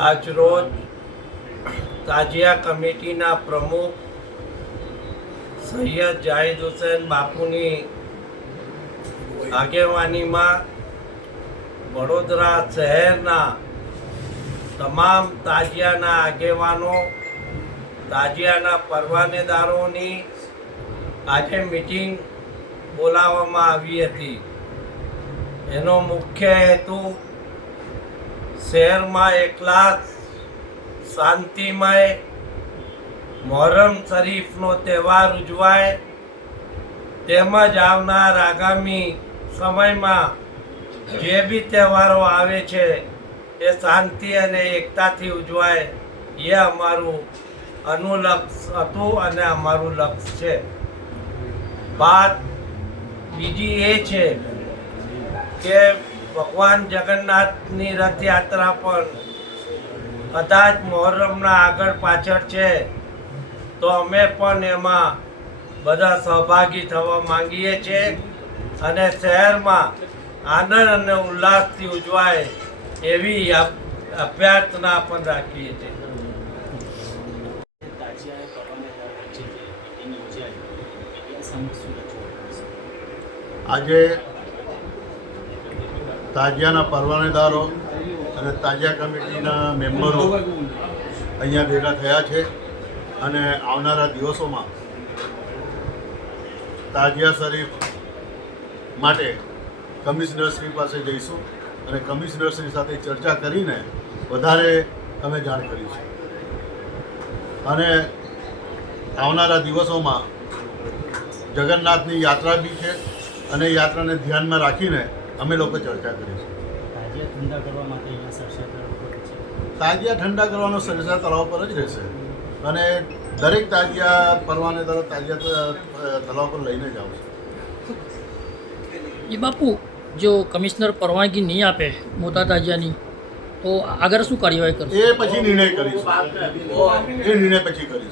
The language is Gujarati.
આજરોજ તાજિયા કમિટીના પ્રમુખ સૈયદ જાહિદ હુસેન બાપુની આગેવાનીમાં વડોદરા શહેરના તમામ તાજિયાના આગેવાનો, તાજિયાના પરવાનેદારોની આજે મિટિંગ બોલાવવામાં આવી હતી. એનો મુખ્ય હેતુ શહેરમાં એકલા શાંતિમય મોહરમ શરીફનો તહેવાર ઉજવાય, તેમજ આવનાર આગામી સમયમાં જે બી તહેવારો આવે છે, એ શાંતિ અને એકતાથી ઉજવાય, એ અમારું અનુલક્ષ હતું અને અમારું લક્ષ્ય છે. વાત બીજી એ છે કે ભગવાન જગન્નાથની રથયાત્રા પણ કદાચ મોહરમના આગળ પાછળ છે. તો અમે પણ એમાં બધા સહભાગી થવા માંગીએ છીએ અને શહેરમાં આનંદ અને ઉલ્લાસથી ઉજવાય એવી અભ- અભ્યર્થના પણ રાખીએ છીએ. તાજિયા પરવાનેદાર વચ્ચે જે મિટિંગ યોજાઈ એ સામે શું રજૂઆત કરશો આજે તાજિયાના પરવાનેદારો અને તાજિયા કમિટીના મેમ્બરો અહીંયા ભેગા થયા છે અને આવનારા દિવસોમાં તાજિયા શરીફ માટે કમિશનરશ્રી પાસે જઈશું અને કમિશનરશ્રી સાથે ચર્ચા કરીને વધારે અમે જાણ કરીશું અને આવનારા દિવસોમાં જગન્નાથની યાત્રા બી છે અને યાત્રાને ધ્યાનમાં રાખીને અમે લોકો ચર્ચા કરીશું તાજિયા ઠંડા કરવા માટે અહીંયા સરસા તરફ તાજિયા ઠંડા કરવાનો સરસા તળાવ પર જ રહેશે. અને દરેક તાજિયા પરવાને તરફ તાજિયા તળાવ પર લઈને જ આવશે. એ બાપુ જો કમિશનર પરવાનગી નહીં આપે મોટા તાજિયાની તો આગળ શું કાર્યવાહી કરશે? એ પછી નિર્ણય કરીશું. એ નિર્ણય પછી કરીશું.